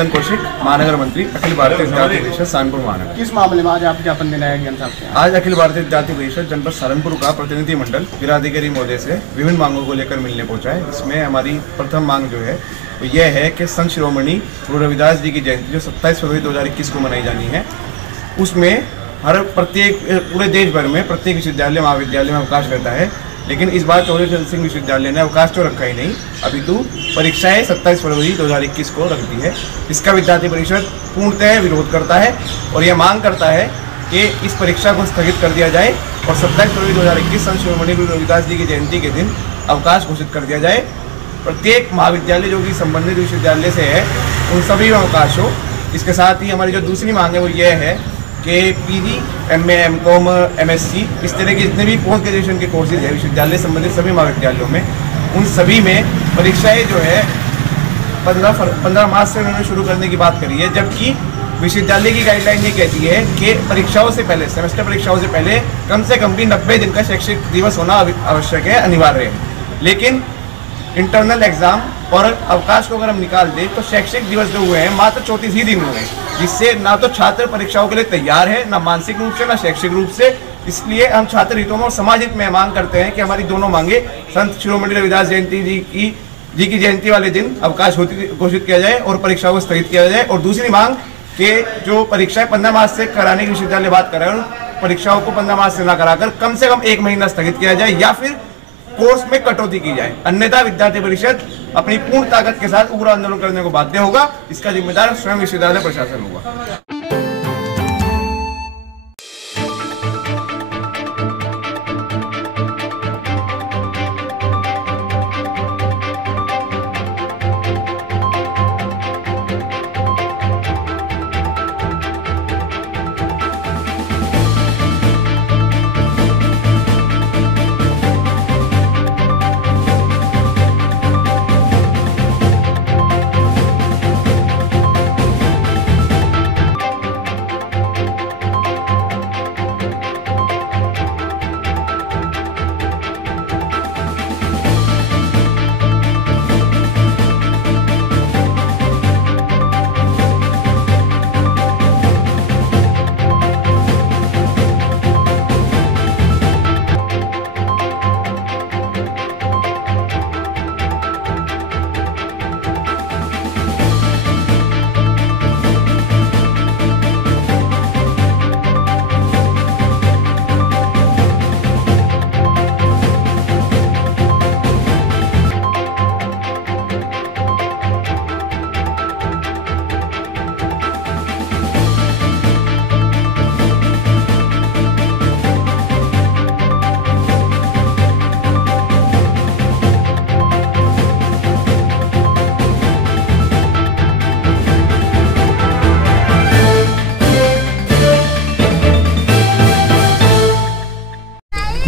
चंदन कौशिक, महानगर मंत्री, अखिल भारतीय विद्यार्थी परिषद सहारनपुर महानगर। किस मामले में आज आप ज्ञापन देने आए ज्ञान साहब? आज अखिल भारतीय विद्यार्थी परिषद जनपद सहारनपुर का प्रतिनिधिमंडल जिलाधिकारी महोदय से विभिन्न मांगों को लेकर मिलने पहुंचा है। इसमें हमारी प्रथम मांग जो है वो यह है कि संत शिरोमणि गुरु रविदास जी की जयंती जो 27 फरवरी 2021 को मनाई जानी है, उसमें प्रत्येक पूरे देश भर में प्रत्येक विश्वविद्यालय महाविद्यालय में अवकाश रहता है, लेकिन इस बार चौधरी चरण सिंह विश्वविद्यालय ने अवकाश तो रखा ही नहीं, अपितु परीक्षाएं 27 फरवरी 2021 को रख दी है। इसका विद्यार्थी परिषद पूर्णतः विरोध करता है और यह मांग करता है कि इस परीक्षा को स्थगित कर दिया जाए और 27 फरवरी 2021 संत शिरोमणि गुरु रविदास जी की जयंती के दिन अवकाश घोषित कर दिया जाए। प्रत्येक महाविद्यालय जो कि संबंधित विश्वविद्यालय से है उन सभी में अवकाश हो। इसके साथ ही हमारी जो दूसरी मांग है वो ये है कि पीजी, एमए, एमकॉम, एमएससी इस तरह के जितने भी पोस्ट ग्रेजुएशन के कोर्सेज है विश्वविद्यालय संबंधित सभी महाविद्यालयों में, उन सभी में परीक्षाएं जो है 15 मार्च से उन्होंने शुरू करने की बात करी है, जबकि विश्वविद्यालय की गाइडलाइन ये कहती है कि परीक्षाओं से पहले, सेमेस्टर परीक्षाओं से पहले कम से कम भी 90 दिन का शैक्षिक दिवस होना आवश्यक है, अनिवार्य है। लेकिन इंटरनल एग्जाम और अवकाश को अगर हम निकाल दें तो शैक्षिक दिवस जो हुए हैं मात्र 34 ही दिन हुए, जिससे ना तो छात्र परीक्षाओं के लिए तैयार है, ना मानसिक रूप से, ना शैक्षिक रूप से। इसलिए हम छात्र हितों में और समाज हित में मांग करते हैं कि हमारी दोनों मांगे संत शिरोमणि रविदास जयंती जी की जयंती वाले दिन अवकाश घोषित किया जाए और परीक्षाओं को स्थगित किया जाए। और दूसरी मांग कि जो परीक्षाएं 15 मार्च से कराने की विश्वविद्यालय बात कर रहे हैं, परीक्षाओं को 15 मार्च से ना कराकर कम से कम 1 महीना स्थगित किया जाए या फिर कोर्स में कटौती की जाए, अन्यथा विद्यार्थी परिषद अपनी पूर्ण ताकत के साथ उग्र आंदोलन करने को बाध्य होगा। इसका जिम्मेदार स्वयं विश्वविद्यालय प्रशासन होगा।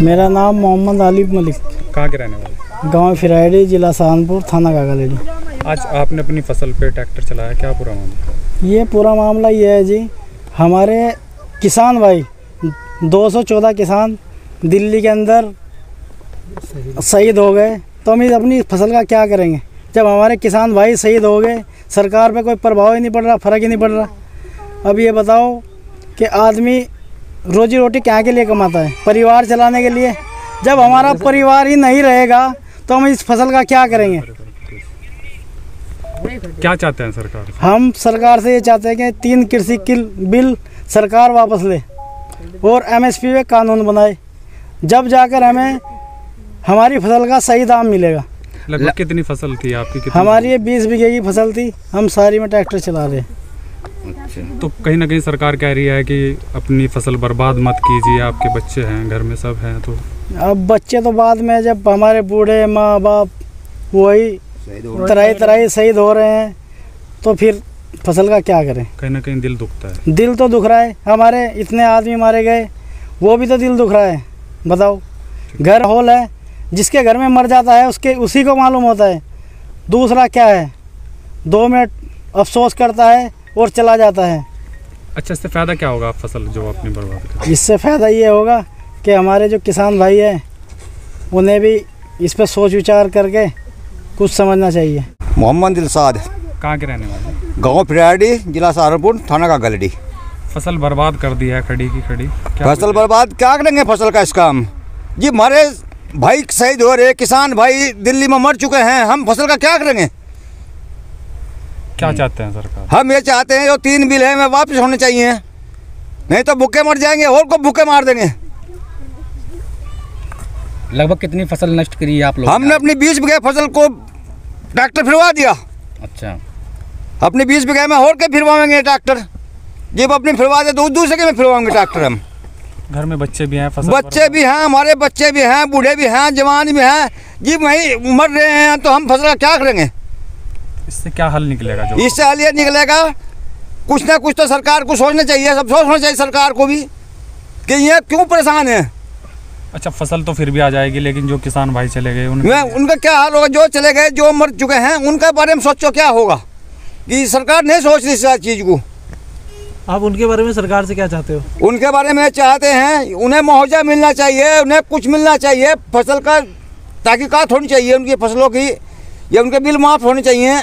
मेरा नाम मोहम्मद आलिफ मलिक। कहाँ के रहने वाले? गांव फिराइडी, जिला सहारनपुर, थाना कागालेडी। आज आपने अपनी फसल पे ट्रैक्टर चलाया, क्या पूरा मामला? ये पूरा मामला ये है जी, हमारे किसान भाई 214 किसान दिल्ली के अंदर शहीद हो गए, तो हम अपनी फसल का क्या करेंगे? जब हमारे किसान भाई शहीद हो गए, सरकार पे कोई प्रभाव ही नहीं पड़ रहा, फ़र्क ही नहीं पड़ रहा। अब ये बताओ कि आदमी रोजी रोटी क्या के लिए कमाता है? परिवार चलाने के लिए। जब हमारा परिवार ही नहीं रहेगा तो हम इस फसल का क्या करेंगे? क्या चाहते हैं सरकार से? हम सरकार से ये चाहते हैं कि 3 कृषि बिल सरकार वापस ले और MSP पे कानून बनाए, जब जाकर हमें हमारी फसल का सही दाम मिलेगा। लगभग कितनी फसल थी आपकी? हमारी ये 20 बीघे की फसल थी, हम सारी में ट्रैक्टर चला रहे। अच्छा, तो कहीं ना कहीं सरकार कह रही है कि अपनी फसल बर्बाद मत कीजिए, आपके बच्चे हैं, घर में सब हैं। तो अब बच्चे तो बाद में, जब हमारे बूढ़े माँ बाप वही तराई शहीद हो रहे हैं, तो फिर फसल का क्या करें? कहीं ना कहीं दिल दुखता है। दिल तो दुख रहा है, हमारे इतने आदमी मारे गए, वो भी तो दिल दुख रहा है। बताओ, घर होल है, जिसके घर में मर जाता है उसी को मालूम होता है। दूसरा क्या है, 2 मिनट अफसोस करता है और चला जाता है। अच्छा, इससे फ़ायदा क्या होगा? आप फसल जो आपने बर्बाद कर? इससे फ़ायदा ये होगा कि हमारे जो किसान भाई हैं उन्हें भी इस पर सोच विचार करके कुछ समझना चाहिए। मोहम्मद दिलसाद। कहाँ के रहने वाले? गांव फिराड़ी, जिला सहारनपुर, थाना का गलडी। फसल बर्बाद कर दी है खड़ी की खड़ी। फसल बर्बाद क्या करेंगे फसल का इसका हम जी? हमारे भाई शहीद हो रहे, किसान भाई दिल्ली में मर चुके हैं, हम फसल का क्या करेंगे? क्या चाहते हैं सरकार? हम ये चाहते हैं जो 3 बिल है मैं वापस होने चाहिए, नहीं तो भूखे मर जाएंगे और को भूखे मार देंगे। लगभग कितनी फसल नष्ट करी है आप लोग? हमने अपनी 20 बीघे फसल को ट्रैक्टर फिरवा दिया। अच्छा, अपनी 20 बीघे में और के फिरवाएंगे ट्रैक्टर? जब अपनी फिरवा दे तो दूसरे के में फिरवाएंगे ट्रैक्टर हम। घर में बच्चे भी हैं, फसल बच्चे भी हैं, हमारे बच्चे भी हैं, बूढ़े भी हैं, जवान भी हैं जी, वही मर रहे हैं, तो हम फसल का क्या करेंगे? इससे क्या हल निकलेगा? जो इससे हल ये निकलेगा, कुछ ना कुछ तो सरकार को सोचना चाहिए, सब सोचना चाहिए सरकार को भी कि ये क्यों परेशान है। अच्छा, फसल तो फिर भी आ जाएगी, लेकिन जो किसान भाई चले गए उनका क्या हाल होगा? जो चले गए, जो मर चुके हैं, उनका बारे में सोचो क्या होगा कि सरकार नहीं सोच रही इस चीज़ को। आप उनके बारे में सरकार से क्या चाहते हो? उनके बारे में चाहते हैं उन्हें मुआवजा मिलना चाहिए, उन्हें कुछ मिलना चाहिए फसल का, तहकीकात होनी चाहिए उनकी फसलों की, या उनके बिल माफ़ होने चाहिए।